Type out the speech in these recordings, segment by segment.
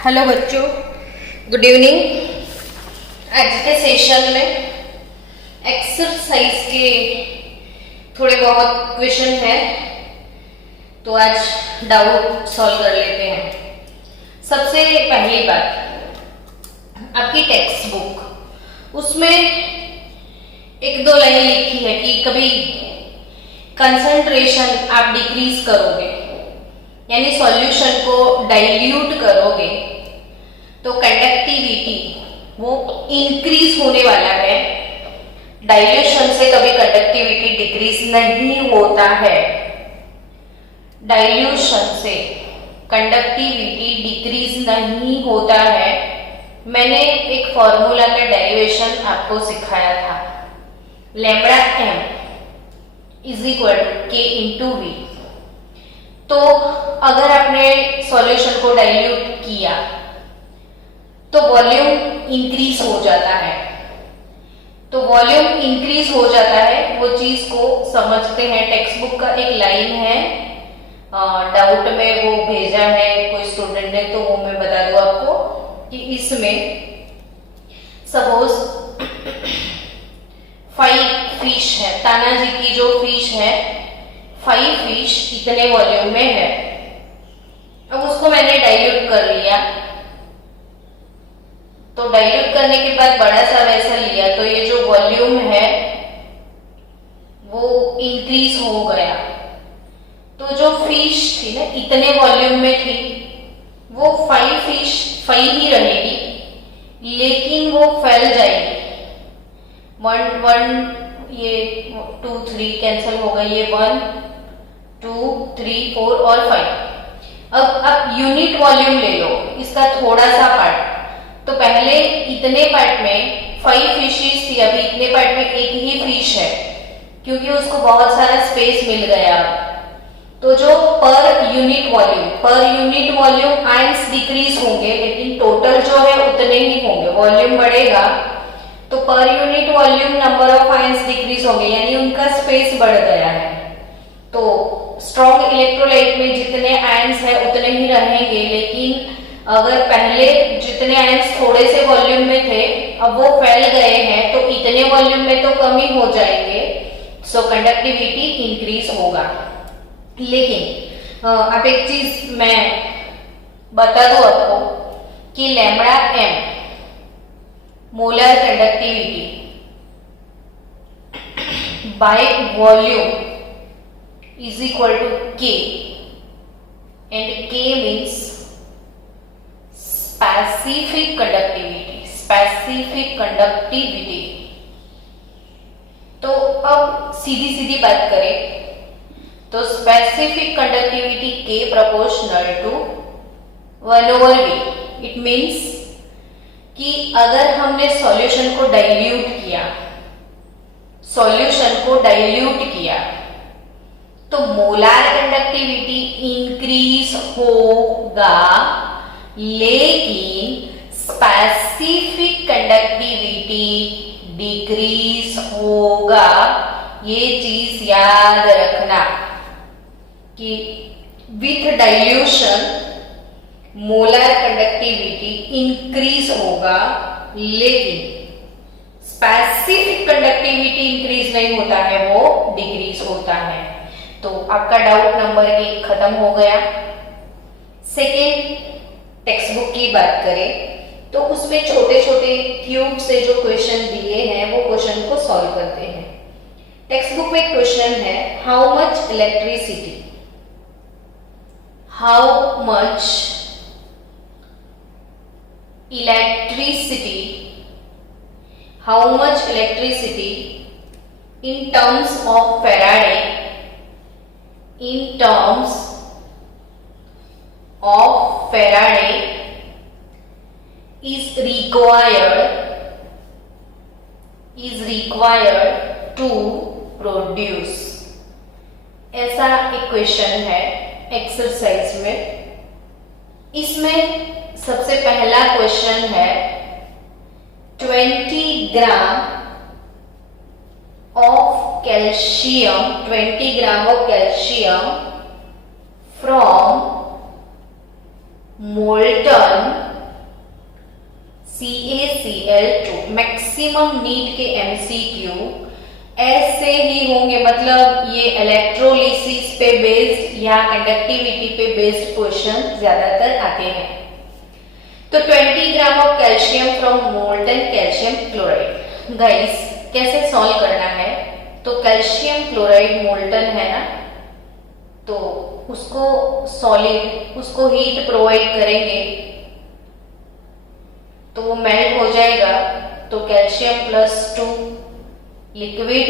Hello बच्चों, good evening. आज के सेशन में एक्सरसाइज के थोड़े बहुत क्वेश्चन हैं, तो आज डाउट सॉल्व कर लेते हैं। सबसे पहली बात, आपकी टेक्स्ट बुक, उसमें एक दो लाइन लिखी है कि कभी कंसंट्रेशन आप डिक्रीज करोगे, यानी सॉल्यूशन को डाइल्यूट करोगे तो कंडक्टिविटी वो इंक्रीज होने वाला है। डाइल्यूशन से कभी कंडक्टिविटी डिक्रीज नहीं होता है। डाइल्यूशन से कंडक्टिविटी डिक्रीज नहीं होता है। मैंने एक फॉर्मूला का डेरिवेशन आपको सिखाया था, lambda M is equal to K into V. तो अगर आपने सॉल्यूशन को डाइल्यूट किया तो वॉल्यूम इंक्रीज हो जाता है। तो वॉल्यूम इंक्रीज हो जाता है, वो चीज को समझते हैं। टेक्स्ट बुक का एक लाइन है, डाउट में वो भेजा है कोई स्टूडेंट ने, तो वो मैं बता दूं आपको कि इसमें सपोज 5 फिश है, तानाजी की जो फिश है 5 फिश इतने वॉल्यूम में है। अब उसको मैंने डाइल्यूट कर लिया, तो डाइल्यूट करने के बाद बड़ा सा वैसा लिया, तो ये जो वॉल्यूम है वो इंक्रीज हो गया। तो जो फिश थी ना इतने वॉल्यूम में थी, वो 5 फिश 5 ही रहेगी, लेकिन वो फैल जाएगी। 1 ये 2 3 कैंसिल हो गई, ये 1 2 3 4 और 5। अब आप यूनिट वॉल्यूम ले लो, इसका थोड़ा सा पार्ट। तो पहले इतने पार्ट में 5 फिशेस थी, अभी इतने पार्ट में एक ही फिश है, क्योंकि उसको बहुत सारा स्पेस मिल गया। तो जो per unit volume ions decrease होंगे, लेकिन टोटल जो है उतने ही होंगे। वॉल्यूम बढ़ेगा तो per unit volume number of ions decrease होंगे, यानी उनका स्पेस बढ़ गया है। तो स्ट्रॉन्ग इलेक्ट्रोलाइट में जितने आयंस है उतने ही रहेंगे, लेकिन अगर पहले जितने आयंस थोड़े से वॉल्यूम में थे अब वो फैल गए हैं, तो इतने वॉल्यूम में तो कम ही हो जाएंगे, सो कंडक्टिविटी इंक्रीज होगा। लेकिन अब एक चीज मैं बता दूं आपको कि lambda M molar conductivity by volume is equal to K, and K means specific conductivity। तो अब सीधी बात करें तो specific conductivity K proportional to 1/V। It means कि अगर हमने सॉल्यूशन को डाइल्यूट किया तो मोलार कंडक्टिविटी इंक्रीज होगा, लेकिन स्पेसिफिक कंडक्टिविटी डिक्रीज होगा। ये चीज याद रखना कि with dilution molar conductivity increase होगा, लेकिन स्पेसिफिक कंडक्टिविटी इंक्रीज नहीं होता है, वो डिक्रीज होता है। तो आपका डाउट नंबर 1 खत्म हो गया। सेकेंड, टेक्स्ट बुक की बात करें तो उसमें छोटे छोटे क्यूब से जो क्वेश्चन दिए हैं वो क्वेश्चन को सॉल्व करते हैं। टेक्स्ट बुक में क्वेश्चन है, how much electricity in terms of Faraday is required to produce। ऐसा एक क्वेश्चन है एक्सरसाइज में। इसमें सबसे पहला क्वेश्चन है 20 gram of calcium, 20 gram of calcium from molten CaCl2। Maximum NEET के MCQ ऐसे ही होंगे, मतलब ये इलेक्ट्रोलिसिस पे बेस्ड या कंडक्टिविटी पे बेस्ड क्वेश्चन ज्यादातर आते हैं। तो 20 gram of calcium from molten calcium chloride. Guys कैसे सॉल्व करना है, तो कैल्शियम क्लोराइड मोल्टन है ना, तो उसको सॉलिड, उसको हीट प्रोवाइड करेंगे तो वो मेल्ट हो जाएगा। तो calcium +2 liquid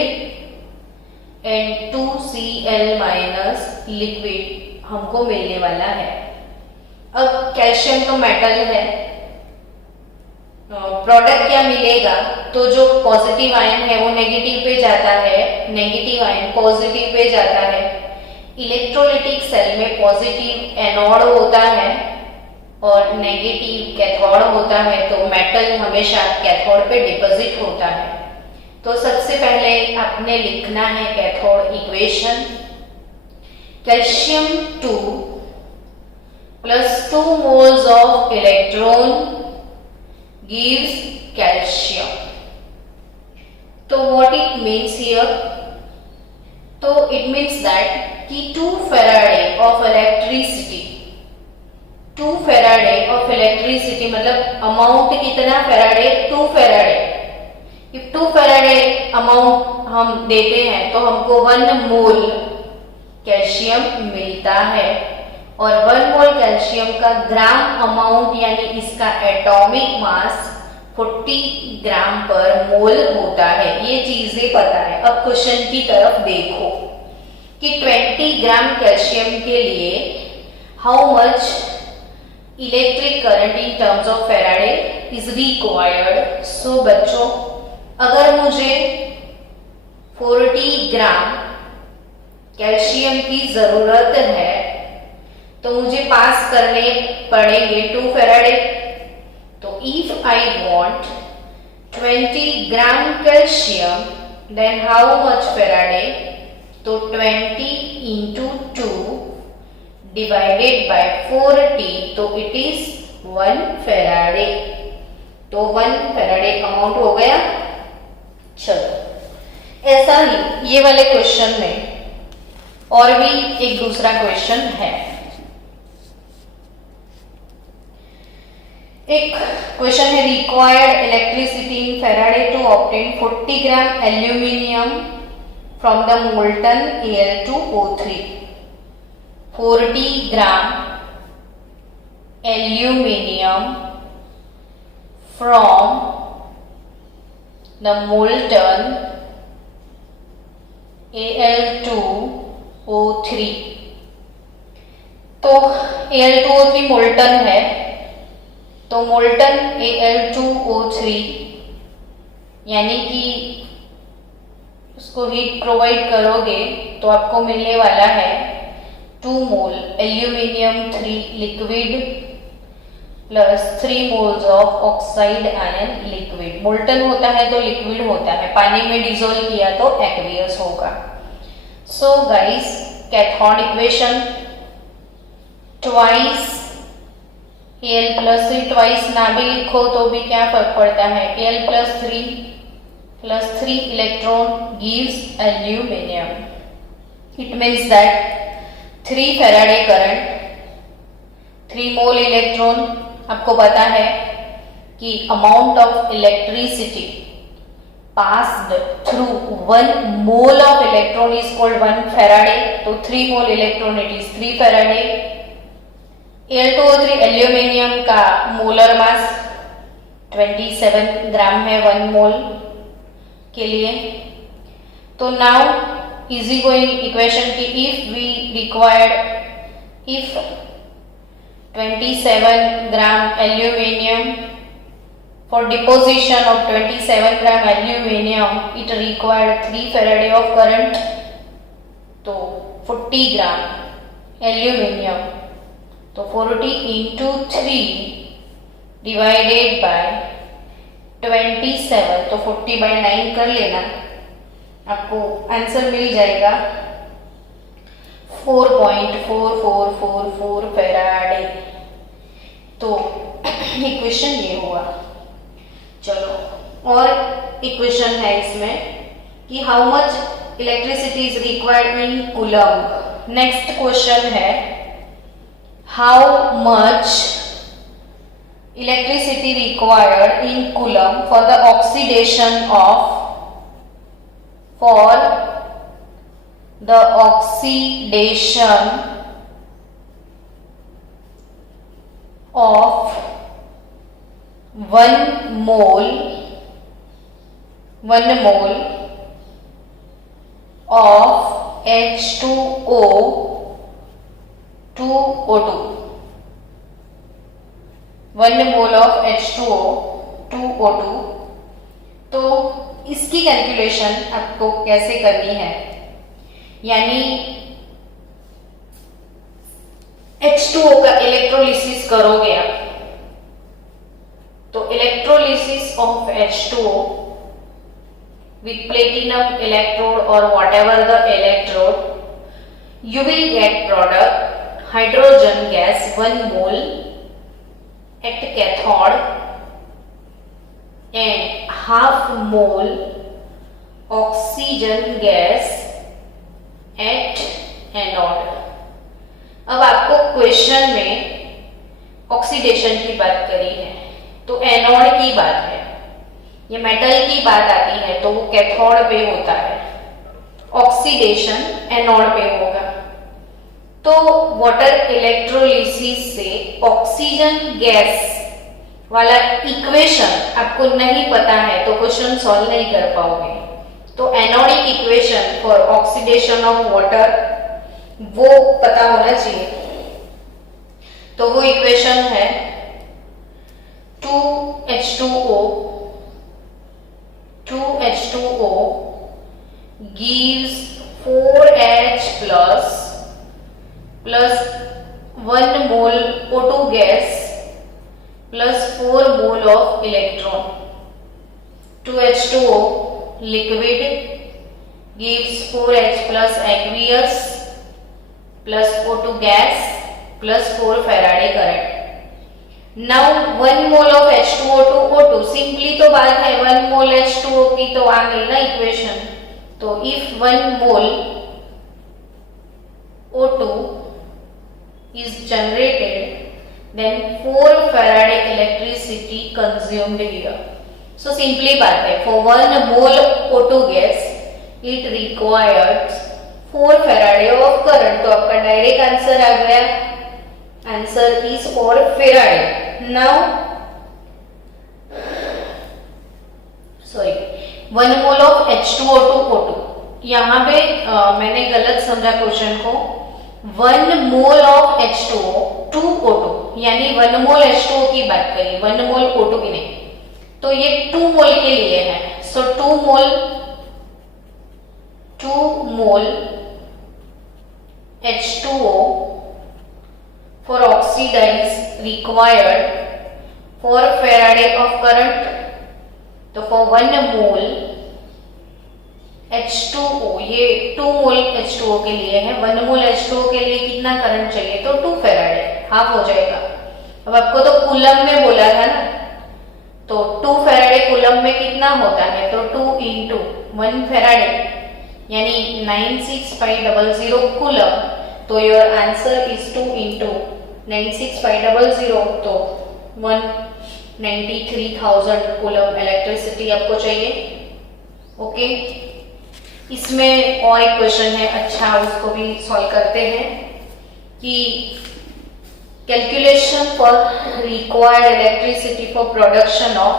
and 2Cl- liquid हमको मिलने वाला है। अब कैल्शियम तो मेटल है, प्रोडक्ट क्या मिलेगा, तो जो पॉजिटिव आयन है वो नेगेटिव पे जाता है, नेगेटिव आयन पॉजिटिव पे जाता है। इलेक्ट्रोलिटिक सेल में पॉजिटिव एनोड होता है और नेगेटिव कैथोड होता है, तो मेटल हमेशा कैथोड पे डिपॉजिट होता है। तो सबसे पहले आपने लिखना है cathode equation. Calcium 2 + 2 moles of electron gives calcium। तो what it means here, तो it means that कि 2 Faraday of electricity, 2 Faraday of electricity मतलब अमाउंट कितना Faraday, 2 Faraday। if 2 Faraday amount हम देते हैं तो हमको 1 मोल कैल्शियम मिलता है, और 1 मोल कैल्शियम का ग्राम अमाउंट यानी इसका एटॉमिक मास 40 ग्राम पर मोल होता है। ये चीजें पता है। अब क्वेश्चन की तरफ देखो कि 20 ग्राम कैल्शियम के लिए how much electric current in terms of Faraday is required. So बच्चों, अगर मुझे 40 ग्राम कैल्शियम की जरूरत है तो मुझे पास करने पड़ेंगे 2 फेराडे। तो if I want 20 gram calcium then how much faraday, तो 20 into 2 डिवाइडेड बाय 40, तो इट इज 1 फेराडे। तो 1 फेराडे अमाउंट हो गया। चलो ऐसा ही ये वाले क्वेश्चन में और भी एक दूसरा क्वेश्चन है। एक क्वेश्चन है required electricity in faraday to obtain 40 gram aluminium from the molten Al2O3। 40 gram aluminium from the molten Al2O3। तो Al2O3 मोल्टन है, तो मोल्टन Al2O3 यानी कि उसको हीट प्रोवाइड करोगे तो आपको मिलने वाला है 2 मोल aluminium 3 liquid plus 3 moles of oxide ion liquid. Molten होता है तो लिक्विड होता है, पानी में डिसोल्व किया तो एक्वियस होगा। So guys, cathode equation twice Al+3 twice ना भी लिखो तो भी क्या फर्क पड़ता है, Al+3 electron gives aluminium. It means that 3 faraday current 3 mole electron. आपको पता है कि amount of electricity passed through 1 mole of electron is called 1 faraday. तो 3 mole electron it is 3 faraday. Al2O3 aluminium का मोलर मास 27 ग्राम है 1 mole के लिए। तो नाउ इजी गोइंग इक्वेशन की if we required, if 27 gram aluminium for deposition of 27 gram aluminium it required 3 farad of current। तो 40 gram aluminium, तो 40 into 3 divided by 27, तो 40/9 कर लेना, आपको आंसर मिल जाएगा 4.4444 फेराडे। तो इक्वेशन ये हुआ। चलो और इक्वेशन है इसमें कि how much electricity is required in coulomb. Next question है how much electricity required in coulomb for the oxidation of of 1 mole of H2O to O2, 1 mole of H2O to O2। तो इसकी calculation आपको कैसे करनी है, यानी H2O का electrolysis करोगे आप, तो electrolysis of H2O with platinum electrode or whatever the electrode, you will get product hydrogen gas 1 mole at cathode and half mole oxygen gas at anode। अब आपको क्वेश्चन में ऑक्सीडेशन की बात करी है, तो एनोड की बात है, ये मेटल की बात आती है तो वो कैथोड पे होता है, ऑक्सीडेशन एनोड पे होगा। तो वाटर इलेक्ट्रोलिसिस से ऑक्सीजन गैस वाला इक्वेशन आपको नहीं पता है तो क्वेश्चन सॉल्व नहीं कर पाओगे। तो anodic equation for oxidation of water वो पता होना चाहिए। तो वो इक्वेशन है 2H2O gives 4H plus 1 mole O2 gas plus 4 mole of electron। 2H2O liquid gives 4H plus aqueous plus O2 gas plus 4 Faraday current। Now 1 mole of H2O to O2, simply तो बात है 1 mole H2O की तो आ गई ना equation. तो if 1 mole O2 is generated then 4 Faraday electricity consumed here। So simply बात है for 1 mole O2 gas it requires 4 Faraday of current। तो आपका डायरेक्ट आंसर आ गया, answer is 4 Faraday। Now sorry 1 mole of H2O to O2, यहाँ पे मैंने गलत समझा क्वेश्चन को। 1 mole of H2O to O2 यानी 1 मोल H2O की बात करिए, 1 मोल O2 की नहीं। तो ये 2 मोल के लिए है। सो 2 मोल H2O for oxidize required 4 Faraday of current। तो for 1 mole H2O, ये 2 मोल H2O के लिए है, 1 मोल H2O के लिए कितना करंट चाहिए, तो 2 Faraday, हाफ हो जाएगा। अब आपको तो कूलम में बोला था ना, तो 2 Faraday कूलम में कितना होता है, तो 2 into 1 Faraday यानी 96500 कूलम। तो योर आंसर इज 2 into 96500, तो 193,000 कूलम इलेक्ट्रिसिटी आपको चाहिए। ओके, इसमें और एक क्वेश्चन है, अच्छा उसको भी सॉल्व करते हैं कि calculation for required electricity for production of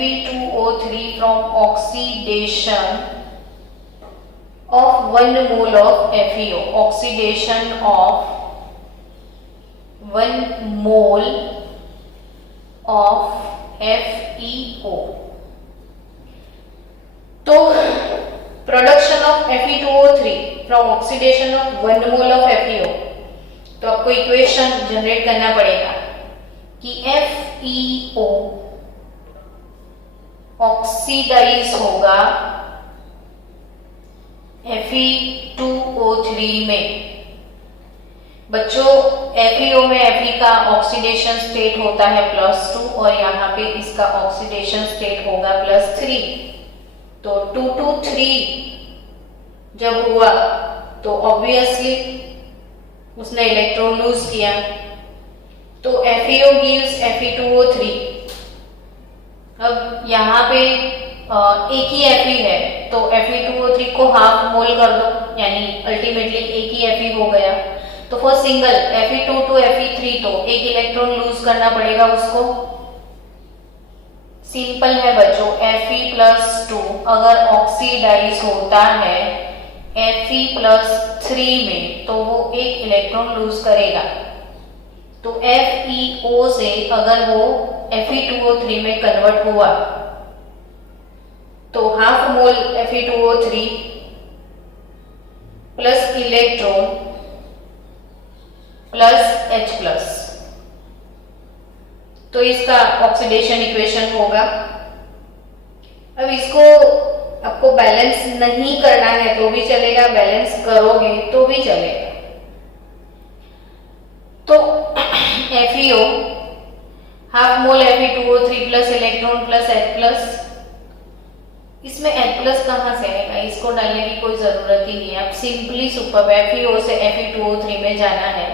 Fe2O3 from oxidation of 1 mole of FeO, oxidation of 1 mole of FeO। तो production of Fe2O3 from oxidation of 1 mole of FeO। तो आपको इक्वेशन जनरेट करना पड़ेगा कि FeO oxidise होगा Fe2O3 में। बच्चों FeO में Fe का ऑक्सीडेशन स्टेट होता है +2 और यहाँ पे इसका ऑक्सीडेशन स्टेट होगा +3। तो 2 to 3 जब हुआ तो ऑब्वियसली उसने इलेक्ट्रॉन लूज किया, तो FeO गिव्स Fe2O3। अब यहाँ पे एक ही Fe है तो Fe2O3 को हाफ मोल कर दो, यानी अल्टीमेटली एक ही Fe हो गया। तो for single Fe2 to Fe3 तो एक इलेक्ट्रॉन लूज करना पड़ेगा उसको। सिंपल है बच्चों, Fe+2 अगर ऑक्सीडाइज होता है Fe+3 में तो वो एक इलेक्ट्रॉन लूज करेगा। तो FeO से अगर वो Fe2O3 में कन्वर्ट हुआ तो half mole Fe2O3 plus electron plus H+, तो इसका ऑक्सीडेशन इक्वेशन होगा। अब इसको आपको बैलेंस नहीं करना है तो भी चलेगा, बैलेंस करोगे तो भी चलेगा। तो FeO half mole Fe2O3 plus electron plus H+, इसमें H+ कहाँ से आएगा, इसको डालने की कोई जरूरत ही नहीं है। आप सिंपली सुपर FeO से Fe2O3 में जाना है।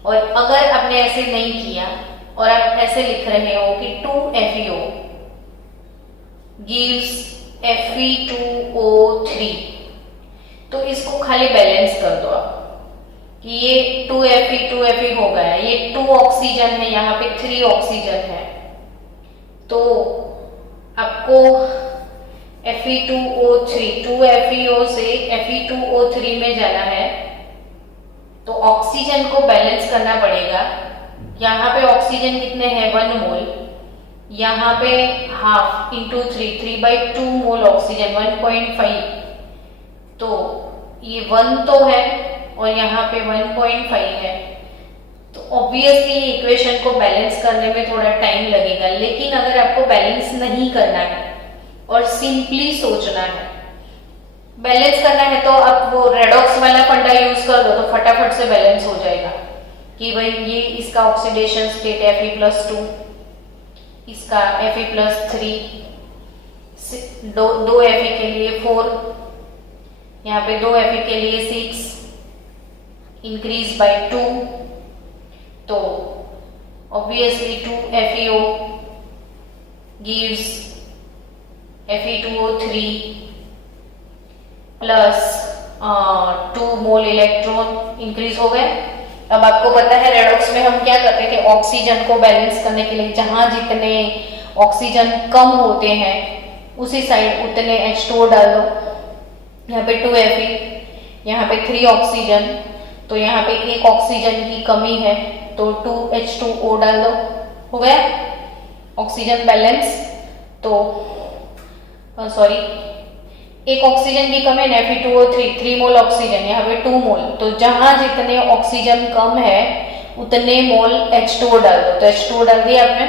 और अगर आपने ऐसे नहीं किया और आप ऐसे लिख रहे हो कि 2FeO गिव्स Fe2O3, तो इसको खाली बैलेंस कर दो आप कि ये 2Fe हो गया, ये 2 ऑक्सीजन है, यहाँ पे 3 ऑक्सीजन है। तो आपको Fe2O3 2FeO से Fe2O3 में जाना है तो ऑक्सीजन को बैलेंस करना पड़ेगा। यहाँ पे ऑक्सीजन कितने हैं 1 मोल, यहाँ पे हाफ इंटू 3/2 मोल ऑक्सीजन 1.5, तो ये 1 तो है और यहाँ पे 1.5 है। तो ऑब्वियसली इक्वेशन को बैलेंस करने में थोड़ा टाइम लगेगा। लेकिन अगर आपको बैलेंस नहीं करना है और सिंपली सोचना है, बैलेंस करना है तो आप वो रेडॉक्स वाला फंडा यूज कर दो तो फटाफट से बैलेंस हो जाएगा कि भाई ये इसका ऑक्सीडेशन स्टेट Fe+2, इसका Fe+3, दो Fe के लिए 4, यहाँ पे 2 Fe के लिए 6, इंक्रीज बाय 2, तो obviously 2FeO gives Fe2O3 plus 2 मोल इलेक्ट्रॉन इंक्रीज हो गए। अब आपको पता है रेडॉक्स में हम क्या करते थे, ऑक्सीजन को बैलेंस करने के लिए जहां जितने ऑक्सीजन कम होते हैं उसी साइड उतने H2O डाल दो। यहाँ पे 2Fe, यहाँ पे 3 ऑक्सीजन, तो यहाँ पे एक ऑक्सीजन की कमी है तो 2H2O डाल दो, हो गया ऑक्सीजन बैलेंस। तो सॉरी, एक ऑक्सीजन की कमी है Fe2O3 3 मोल ऑक्सीजन, यहाँ पे 2 मोल, तो जहां जितने ऑक्सीजन कम है उतने मोल H2O डाल दो। तो H2O डाल दिया आपने।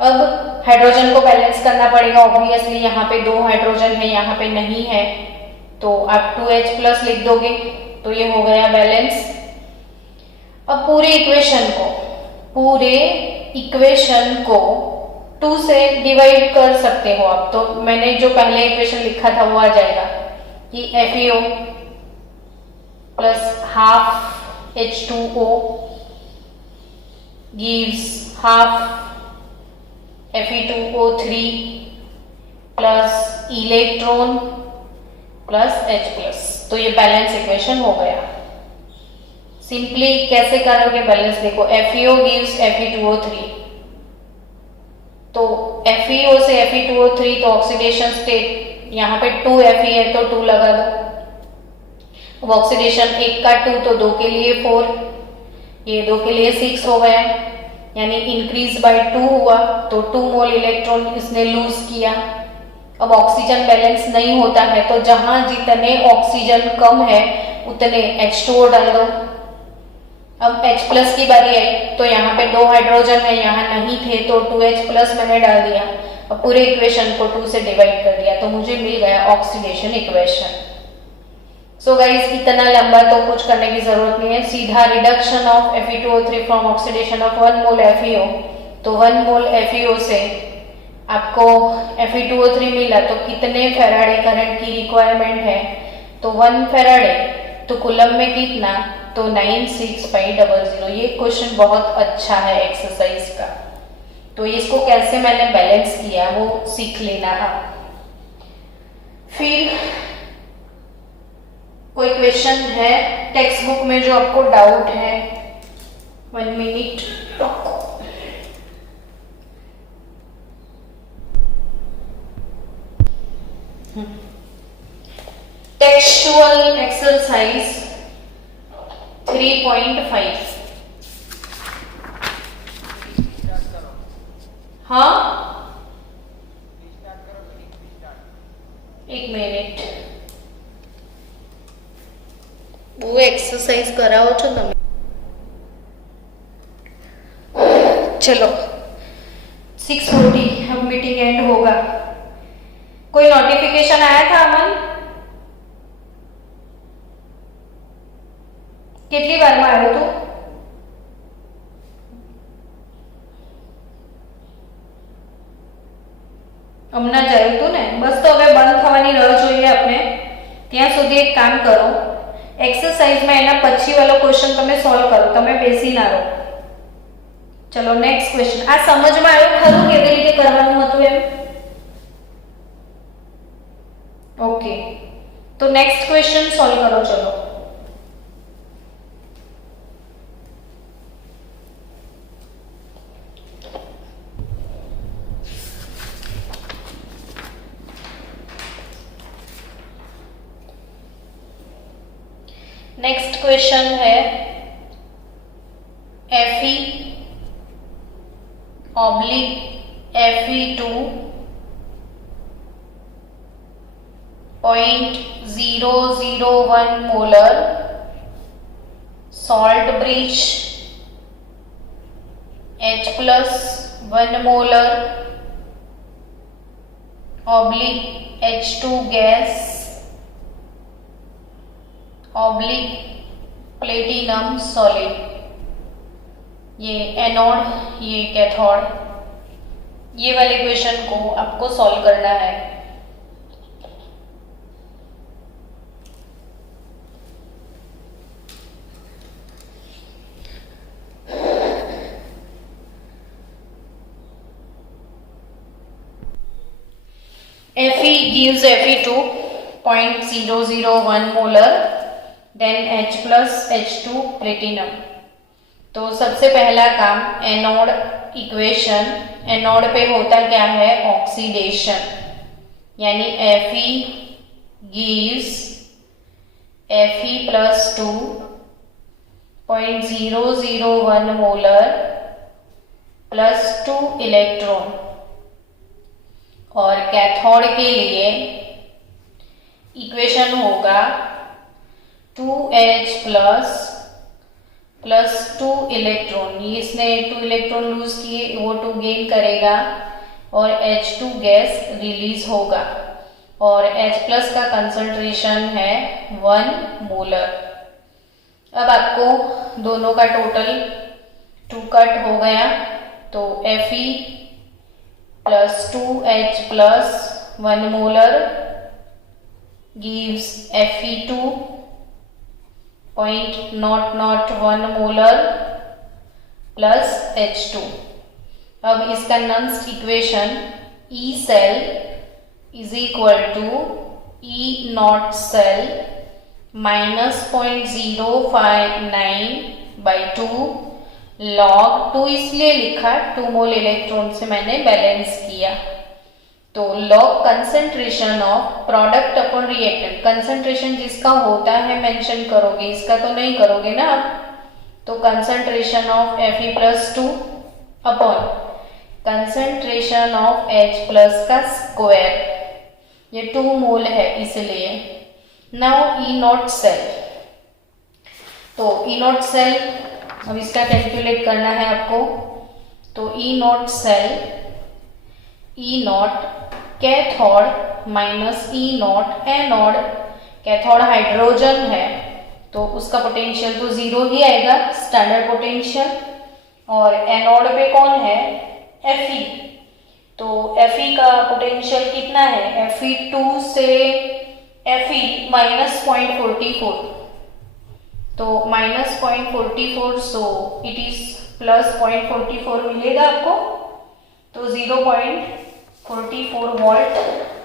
अब हाइड्रोजन को बैलेंस करना पड़ेगा ऑब्वियसली, यहाँ पे 2 हाइड्रोजन है, यहाँ पे नहीं है, तो आप 2H+ लिख दोगे तो ये हो गया बैलेंस। अब पूरे इक्वेशन को 2 से डिवाइड कर सकते हो आप। तो मैंने जो पहले इक्वेशन लिखा था वो आ जाएगा कि FeO plus half H2O gives half Fe2O3 plus electron plus H+, तो ये बैलेंस इक्वेशन हो गया। सिंपली कैसे करोगे बैलेंस, देखो FeO गिव्स Fe2O3, तो FeO से Fe2O3 तो ऑक्सीडेशन स्टेट यहाँ पे 2Fe है तो 2 लगा दो। अब ऑक्सीडेशन 1 का 2 तो 2 के लिए 4, ये 2 के लिए 6 हो गया, यानी इंक्रीज बाय 2 हुआ तो 2 मोल इलेक्ट्रॉन इसने लूज किया। अब ऑक्सीजन बैलेंस नहीं होता है तो जहां जितने ऑक्सीजन कम है उतने H2O डाल दो। अब H प्लस की बारी आई तो यहाँ पे 2 हाइड्रोजन है, यहाँ नहीं थे तो 2H प्लस मैंने डाल दिया। अब पूरे इक्वेशन को 2 से डिवाइड कर दिया तो मुझे मिल गया ऑक्सीडेशन इक्वेशन। सो गाइस इतना लंबा तो कुछ करने की जरूरत नहीं है, सीधा reduction of Fe2O3 from oxidation of 1 mole FeO। तो 1 मोल FeO से आपको Fe2O3 मिला तो कितने फैराडे करंट की रिक्वायरमेंट है, तो 1 फैराडे, तो कूलम में कितना, तो 96500। ये क्वेश्चन बहुत अच्छा है एक्सरसाइज का, तो इसको कैसे मैंने बैलेंस किया वो सीख लेना आप। फिर कोई क्वेश्चन है टेक्स्ट बुक में जो आपको डाउट है, 1 मिनट रुको। Textual exercise 3.5। हाँ, एक मिनट, वो एक्सरसाइज कराओ છો તમે। चलो 6:40 अब मीटिंग एंड होगा। कोई नोटिफिकेशन आया था अमन? કેટલી વારમાં આવ્યો તો? હમણાં જ આવ્યું હતું ને? બસ તો હવે બંધ થવાની રાહ જોઈએ આપણે, ત્યાં સુધી એક કામ કરો, एक्सरसाइज में एना पछी वालो क्वेश्चन तमे सॉल्व करो, तमे बेसी ना रहो। चलो नेक्स्ट क्वेश्चन, आ समझ में आयो खरू केवी रीते करवानुं हतुं एम? ओके, तो नेक्स्ट क्वेश्चन सॉल्व करो। चलो नेक्स्ट क्वेश्चन है Fe oblique Fe2.001 molar salt bridge H plus 1 molar oblique H2 gas oblique platinum solid. ये एनोड, ये कैथोड। ये वाले क्वेश्चन को आपको सॉल्व करना है। Fe gives Fe2.001 molar, then H plus H2 platinum. तो सबसे पहला काम एनोड इक्वेशन, एनोड पे होता क्या है, ऑक्सीडेशन, यानी Fe gives Fe plus 2.001 molar plus 2 electron. और कैथोड के लिए इक्वेशन होगा 2H प्लस 2 इलेक्ट्रॉन, इसने 2 इलेक्ट्रॉन लूज किए, वो 2 गेन करेगा और H2 गैस रिलीज होगा। और H प्लस का कंसंट्रेशन है 1 मोलर। अब आपको दोनों का टोटल 2 कट हो गया, तो Fe plus 2H plus 1 molar gives Fe2.001 molar plus H2। अब इसका Nernst equation E cell is equal to E not cell minus 0.059/2 log 2 इसलिए लिखा, 2 मोल इलेक्ट्रॉन से मैंने बैलेंस किया। तो log concentration of product upon reactant, concentration जिसका होता है मेंशन करोगे, इसका तो नहीं करोगे ना आप। तो concentration of Fe plus 2 upon concentration of H plus का स्क्वायर, ये 2 मोल है इसलिए। नाउ ई नॉट सेल, तो ई नॉट सेल अब इसका कैलकुलेट करना है आपको। तो E nought cell, E nought cathode minus E nought anode. Cathode hydrogen है तो उसका पोटेंशियल तो 0 ही आएगा, स्टैंडर्ड पोटेंशियल। और एनोड पे कौन है, Fe, तो Fe का पोटेंशियल कितना है, Fe2 से Fe माइनस 0.44, तो minus 0.44, so it is plus 0.44 मिलेगा आपको। तो 0.44 वोल्ट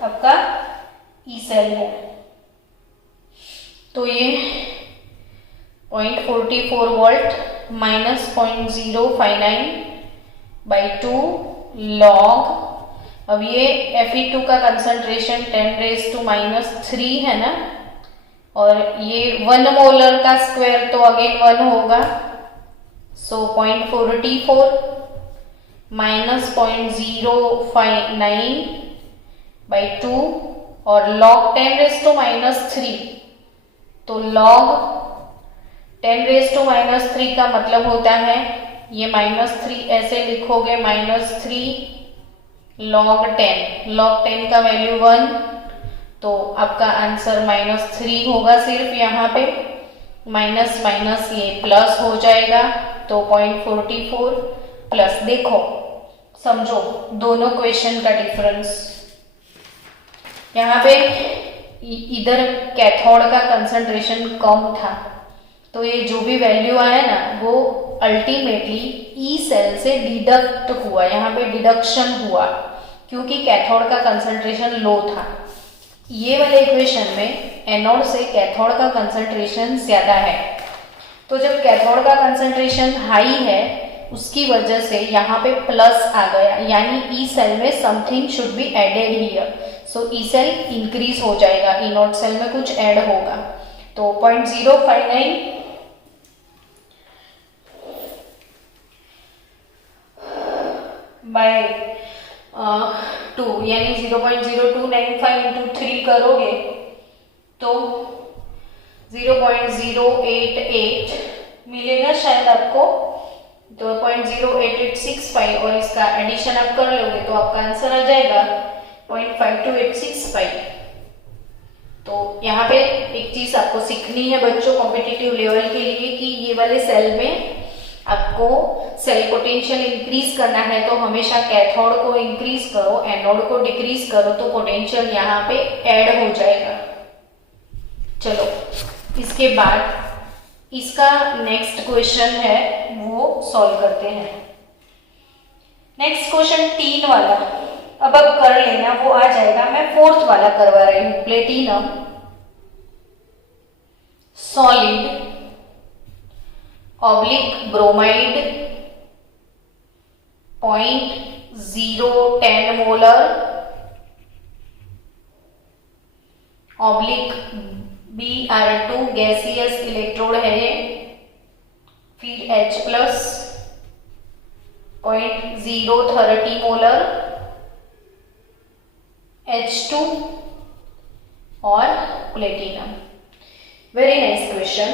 आपका ई सेल है। तो ये 0.44 वोल्ट माइनस 0.059 बाई 2 लॉग। अब ये Fe2 का कंसंट्रेशन 10⁻³ है ना, और ये 1 मोलर का स्क्वायर तो अगेन 1 होगा। सो 0.44 माइनस 0.059 बाई 2 और लॉग 10⁻³ तो लॉग 10⁻³ का मतलब होता है ये -3 ऐसे लिखोगे, -3 log 10, log 10 का वैल्यू 1, तो आपका आंसर -3 होगा। सिर्फ यहाँ पे माइनस माइनस ये प्लस हो जाएगा, तो 0.44 प्लस। देखो समझो दोनों क्वेश्चन का डिफरेंस। यहाँ पे इधर कैथोड का कंसंट्रेशन कम था, तो ये जो भी वैल्यू आया ना वो अल्टीमेटली ई सेल से डिडक्ट हुआ, यहाँ पे डिडक्शन हुआ क्योंकि कैथोड का कंसंट्रेशन लो था। ये वाले इक्वेशन में एनोड से कैथोड का कंसंट्रेशन ज्यादा है, तो जब कैथोड का कंसंट्रेशन हाई है उसकी वजह से यहाँ पे प्लस आ गया, यानी ई सेल में something should be added here, so E cell increase हो जाएगा, ई नॉट सेल में कुछ ऐड होगा। तो 0.059 बाय 2 यानी 0.0295 इंटू 3 करोगे तो 0.088 मिलेगा शायद आपको, तो 0.08865 और इसका एडिशन आप कर लोगे तो आपका आंसर आ जाएगा 0.52865। तो यहाँ पे एक चीज आपको सीखनी है बच्चों कॉम्पिटिटिव लेवल के लिए कि ये वाले सेल में आपको सेल पोटेंशियल इंक्रीज करना है तो हमेशा कैथोड को इंक्रीज करो, एनोड को डिक्रीज करो, तो पोटेंशियल यहाँ पे ऐड हो जाएगा। चलो इसके बाद इसका नेक्स्ट क्वेश्चन है वो सॉल्व करते हैं। नेक्स्ट क्वेश्चन 3 वाला अब कर लेना, वो आ जाएगा। मैं 4th वाला करवा रही हूँ। Platinum solid oblique bromide 0.010 molar oblique Br2 gaseous electrode है ये, फिर H प्लस 0.030 मोलर H2 और प्लेटिनम। वेरी नाइस क्वेश्चन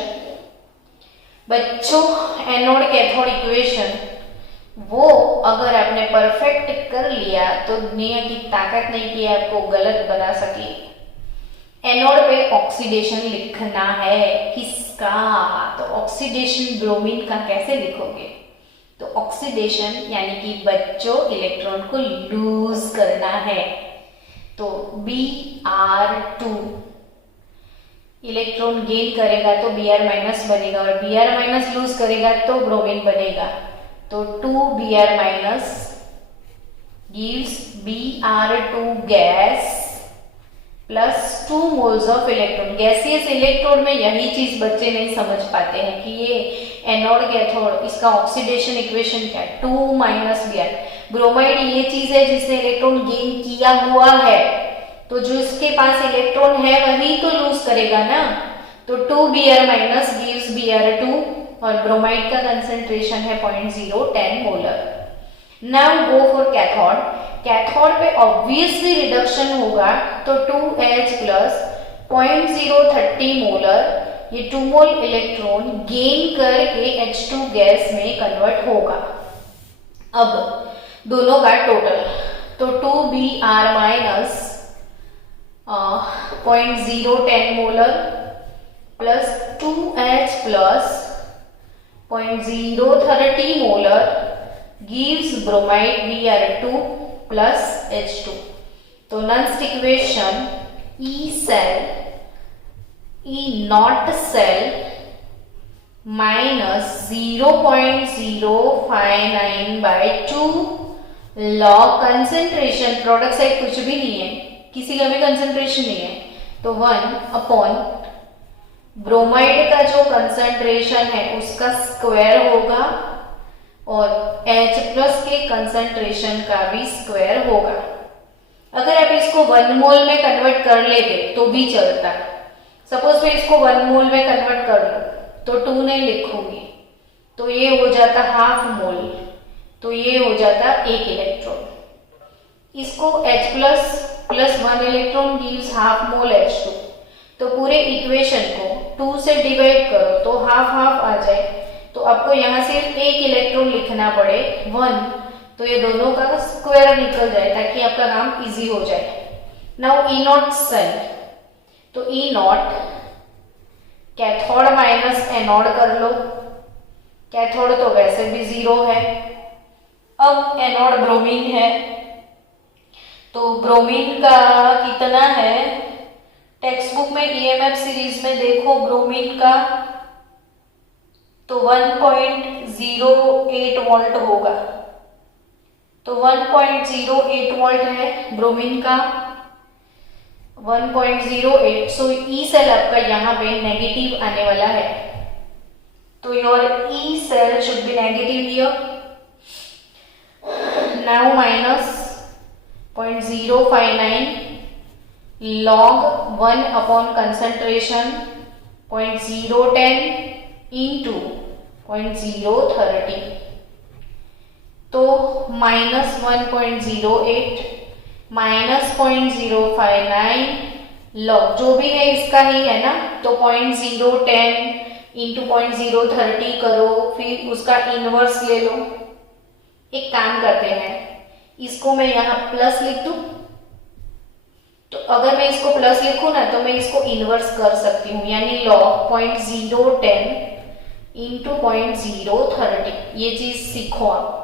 बच्चों। एनोड कैथोड इक्वेशन वो अगर आपने परफेक्ट कर लिया तो दुनिया की ताकत नहीं कि आपको गलत बना सके। एनोड पे ऑक्सीडेशन लिखना है किसका, तो ऑक्सीडेशन ब्रोमीन का कैसे लिखोगे, तो ऑक्सीडेशन यानी कि बच्चों इलेक्ट्रॉन को लूज करना है, तो Br2 इलेक्ट्रॉन गेन करेगा तो Br- बनेगा और Br- लूज करेगा तो ब्रोमीन बनेगा, तो 2Br- gives Br2 gas plus 2 moles of electron. Gaseous electrode में यही चीज बच्चे नहीं समझ पाते हैं कि ये एनोड कैथोड इसका ऑक्सीडेशन इक्वेशन क्या है, 2 - Br। ब्रोमाइड ये चीज है जिसने इलेक्ट्रॉन गेन किया हुआ है, तो जो इसके पास इलेक्ट्रॉन है वही तो लूज करेगा ना, तो 2Br- गिव्स Br2 और ब्रोमाइड का कंसंट्रेशन है 0.010 molar. Now go for cathode. Cathode पे ऑब्वियसली रिडक्शन होगा, तो 2H प्लस 0.030 मोलर ये 2 मोल इलेक्ट्रॉन गेन करके H2 गैस में कन्वर्ट होगा। अब दोनों का टोटल, तो 2Br minus 0.010 molar plus 2H plus 0.030 molar gives bromide Br2 plus H2। तो Nernst equation E cell E not cell minus 0.059/2 log concentration, product side कुछ भी नहीं है, किसी का भी कंसेंट्रेशन नहीं है, तो 1 अपॉन ब्रोमाइड का जो कंसेंट्रेशन है उसका स्क्वायर होगा और H प्लस के कंसेंट्रेशन का भी स्क्वायर होगा। अगर आप इसको 1 मोल में कन्वर्ट कर लेते तो भी चलता। सपोज मैं इसको 1 मोल में कन्वर्ट कर लूं तो 2 नहीं लिखूंगी, तो ये हो जाता हाफ मोल, तो ये हो जाता 1 इलेक्ट्रॉन। इसको H plus 1 electron gives half mole H2, तो पूरे इक्वेशन को 2 से डिवाइड करो तो हाफ हाफ आ जाए, तो आपको यहां सिर्फ 1 इलेक्ट्रॉन लिखना पड़े 1, तो ये दोनों का स्क्वायर निकल जाए ताकि आपका काम इजी हो जाए। नाउ E नॉट सेल, तो E not cathode minus anode कर लो, कैथोड तो वैसे भी 0 है। अब एनोड ब्रोमीन है, तो ब्रोमीन का कितना है, टेक्स्ट बुक में EMF सीरीज में देखो ब्रोमीन का, तो 1.08 वोल्ट होगा, तो 1.08 वोल्ट है ब्रोमीन का, 1.08। सो E सेल आपका यहाँ पे नेगेटिव आने वाला है, तो your E cell should be negative here. Now minus 0.059 log 1 upon concentration 0.010 into 0.030, तो माइनस 1.08 माइनस 0.059 लॉग जो भी है इसका ही है ना, तो 0.010 इंटू 0.030 करो, फिर उसका इनवर्स ले लो। एक काम करते हैं, इसको मैं यहाँ प्लस लिख दूं, तो अगर मैं इसको प्लस लिखूं ना तो मैं इसको इनवर्स कर सकती हूँ, यानी लॉग 0.010 इंटू 0.030। ये चीज सीखो आप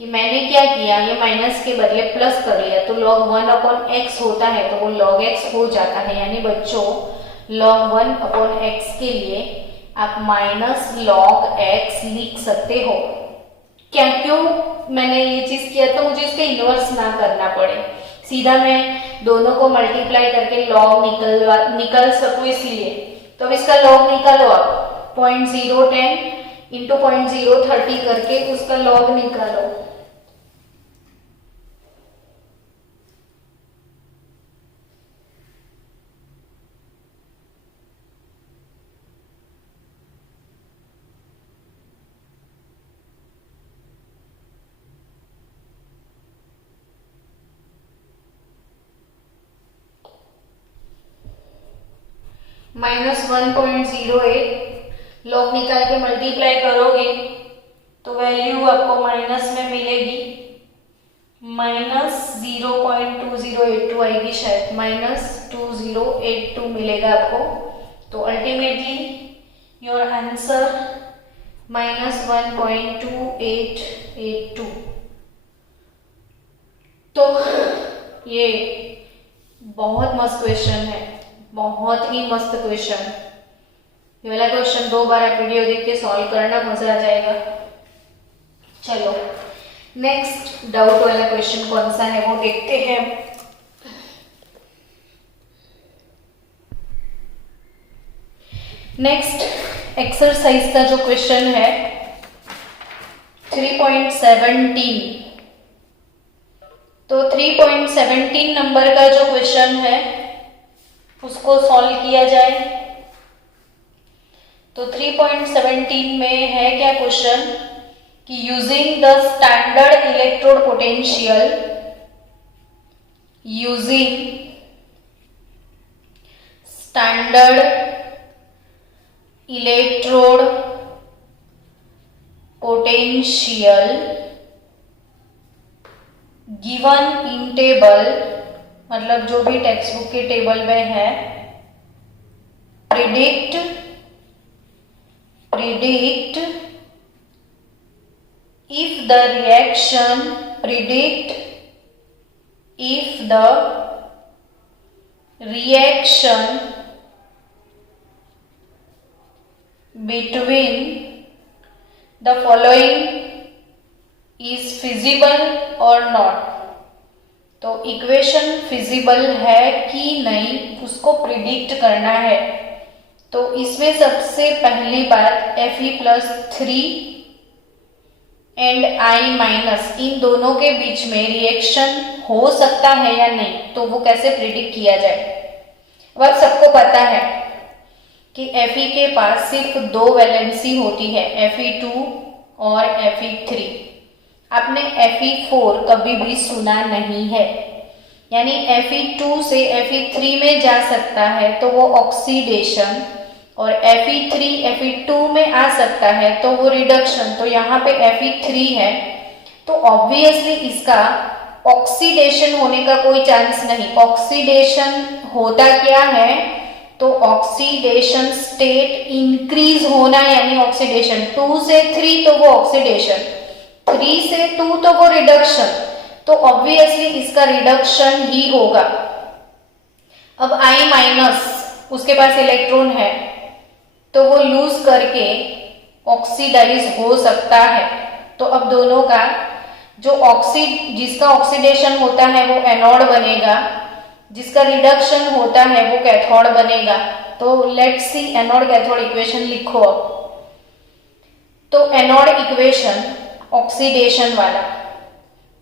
कि मैंने क्या किया, ये माइनस के बदले प्लस कर लिया, तो log 1 अपॉन x होता है तो वो log x हो जाता है। यानी बच्चों log 1 अपॉन x के लिए आप माइनस log x लिख सकते हो। क्या, क्यों मैंने ये चीज किया, तो मुझे इसका इनवर्स ना करना पड़े, सीधा मैं दोनों को मल्टीप्लाई करके लॉग निकल सकूं, इसलिए तो अब इसका लॉग निकालो आप, 0.010 इंटू 0.030 करके उसका लॉग निकालो। -1.08 लॉग निकाल के मल्टीप्लाई करोगे तो वैल्यू आपको माइनस में मिलेगी, -0.2082 आएगी शायद, -2082 मिलेगा आपको। तो अल्टीमेटली योर आंसर -1.2882। तो ये बहुत मस्त क्वेश्चन है, बहुत ही मस्त क्वेश्चन। ये वाला क्वेश्चन 2 बार आप वीडियो देख के सॉल्व करना, मजा आ जाएगा। चलो नेक्स्ट डाउट वाला क्वेश्चन कौन सा है वो देखते हैं। नेक्स्ट एक्सरसाइज का जो क्वेश्चन है 3.17, तो 3.17 नंबर का जो क्वेश्चन है उसको सॉल्व किया जाए। तो 3.17 में है क्या क्वेश्चन कि using the standard electrode potential using standard electrode potential given in table, मतलब जो भी टेक्स्ट बुक के टेबल में है, predict if the reaction between the following is feasible or not। तो इक्वेशन फिजिबल है कि नहीं उसको प्रिडिक्ट करना है। तो इसमें सबसे पहली बात Fe+3 एंड I- इन दोनों के बीच में रिएक्शन हो सकता है या नहीं, तो वो कैसे प्रिडिक्ट किया जाए। अब सबको पता है कि Fe के पास सिर्फ 2 वैलेंसी होती है, Fe2 और Fe3। आपने Fe4 कभी भी सुना नहीं है, यानी Fe2 से Fe3 में जा सकता है तो वो ऑक्सीडेशन, और Fe3 Fe2 में आ सकता है तो वो रिडक्शन। तो यहाँ पे Fe3 है तो ऑब्वियसली इसका ऑक्सीडेशन होने का कोई चांस नहीं। ऑक्सीडेशन होता क्या है, तो ऑक्सीडेशन स्टेट इंक्रीज होना, यानी ऑक्सीडेशन 2 से 3 तो वो ऑक्सीडेशन, 3 से 2 तो वो रिडक्शन। तो ऑब्वियसली इसका रिडक्शन ही होगा। अब I- उसके पास इलेक्ट्रॉन है तो वो लूज करके ऑक्सीडाइज हो सकता है। तो अब दोनों का जो जिसका ऑक्सीडेशन होता है वो एनोड बनेगा, जिसका रिडक्शन होता है वो कैथोड बनेगा। तो let's see anode cathode equation लिखो। अब तो एनोड इक्वेशन ऑक्सीडेशन वाला,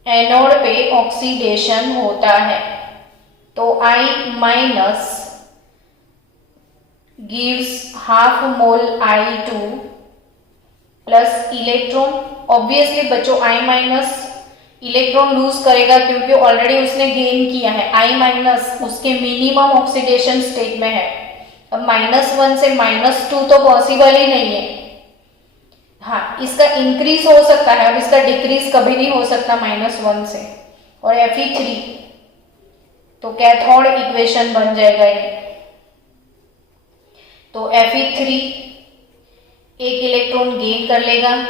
एनोड पे ऑक्सीडेशन होता है तो I- gives half mole I2 plus electron. Obviously बच्चों I- इलेक्ट्रॉन लूज करेगा क्योंकि ऑलरेडी उसने गेन किया है। I- उसके मिनिमम ऑक्सीडेशन स्टेट में है। अब -1 से -2 तो पॉसिबल ही नहीं है। हाँ, इसका इंक्रीज हो सकता है, अब इसका डिक्रीज कभी नहीं हो सकता -1 से। और Fe3 तो कैथोड इक्वेशन बन जाएगा ये। तो Fe3 एक इलेक्ट्रॉन गेन कर लेगा,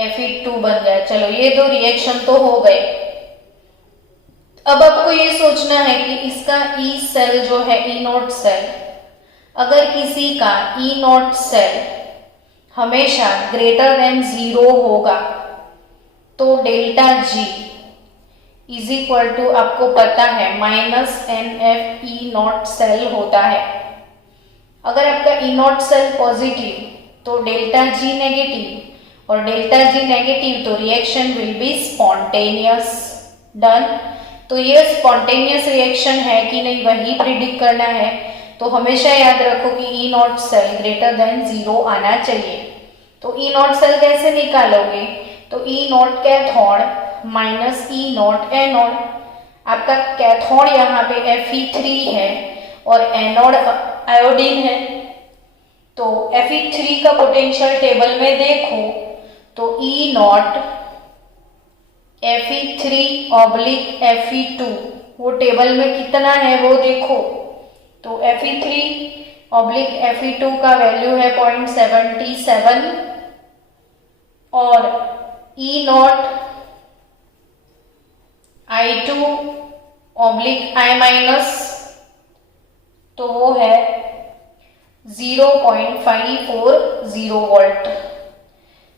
Fe2 बन गया। चलो ये 2 रिएक्शन तो हो गए। अब आपको ये सोचना है कि इसका E सेल जो है, E0 सेल, अगर किसी का E0 सेल हमेशा ग्रेटर देन 0 होगा तो delta G is equal to, आपको पता है, -NF सेल होता है। अगर आपका E0 सेल पॉजिटिव तो डेल्टा G नेगेटिव, और डेल्टा G नेगेटिव तो reaction will be spontaneous. Done. तो ये स्पॉन्टेनियस रिएक्शन है कि नहीं वही प्रिडिक्ट करना है। तो हमेशा याद रखो कि E0 सेल ग्रेटर देन 0 आना चाहिए। तो E0 सेल कैसे निकालोगे, तो E0 cathode minus E0 anode. आपका कैथोड यहाँ पे Fe3 है और एनोड आयोडीन है। तो Fe3 का पोटेंशियल टेबल में देखो तो E0 Fe3/Fe2 वो टेबल में कितना है वो देखो। तो Fe3/Fe2 का वैल्यू है 0.77 और E0 I2/I- तो वो है 0.540 वोल्ट।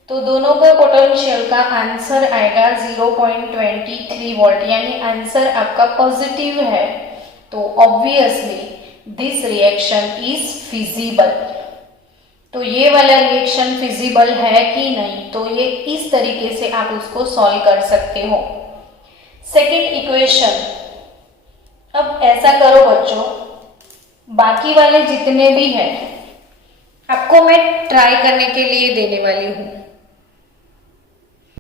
तो दोनों का पोटेंशियल का आंसर आएगा 0.23 वोल्ट, यानी आंसर आपका पॉजिटिव है। तो obviously this reaction is feasible. तो ये वाला रिएक्शन फिजिबल है कि नहीं, तो ये इस तरीके से आप उसको सॉल्व कर सकते हो। सेकंड इक्वेशन, अब ऐसा करो बच्चों, बाकी वाले जितने भी हैं आपको मैं ट्राई करने के लिए देने वाली हूं।